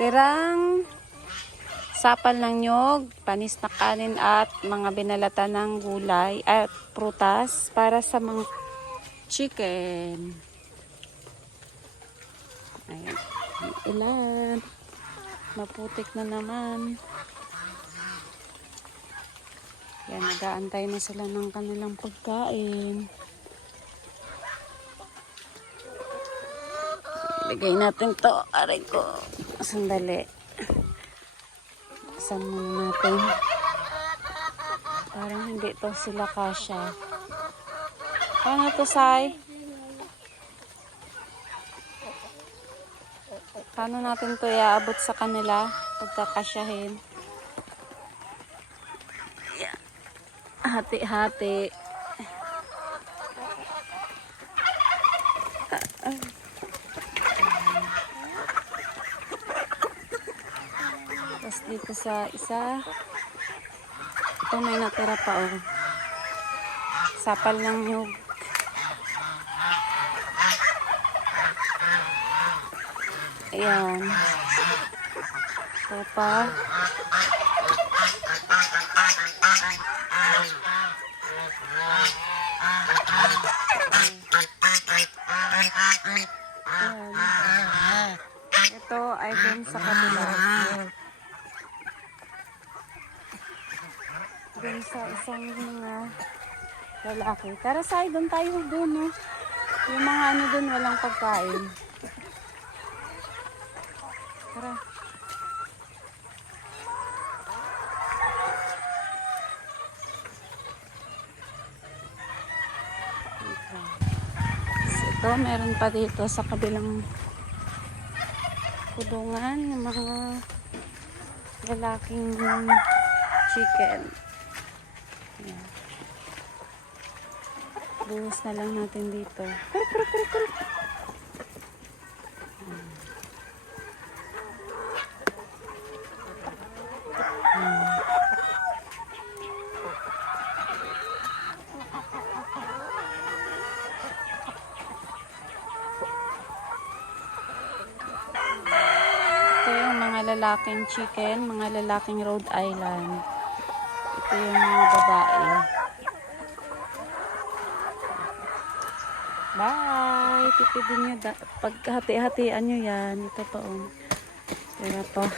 Tirang sapal ng nyog, panis na kanin at mga binalatan ng gulay at prutas para sa mga chicken. Ayan. Ulan. Maputik na naman. Yan, nag-aantay na sila ng kanilang pagkain. Bigay natin to. Aray ko. Sandali. Saan muna natin? Parang hindi to sila kasya. Paano to, Sai? Paano natin to iaabot sa kanila? Pagkakasyahin. Yeah. Hati-hati. Tapos dito sa isa. Ito may natira pa, oh. Sapal ng nyug. Ayan. Ito pa. Ayan. Ito ay dun sa kabila. Dun sa isang mga lalaki. Tara, Sai, dun tayo dun, no? Yung mga ano dun, walang pagkain. Tara. Ito, meron pa dito sa kabilang kulungan ng mga lalaking chicken. Ayan. Buhos na lang natin dito. Ito yung mga lalaking chicken, mga lalaking Rhode Island. Ito yung mga babae. Bye! Tipidin nyo. Pagkahati-hatian nyo yan. Ito pa, oh. Tira pa.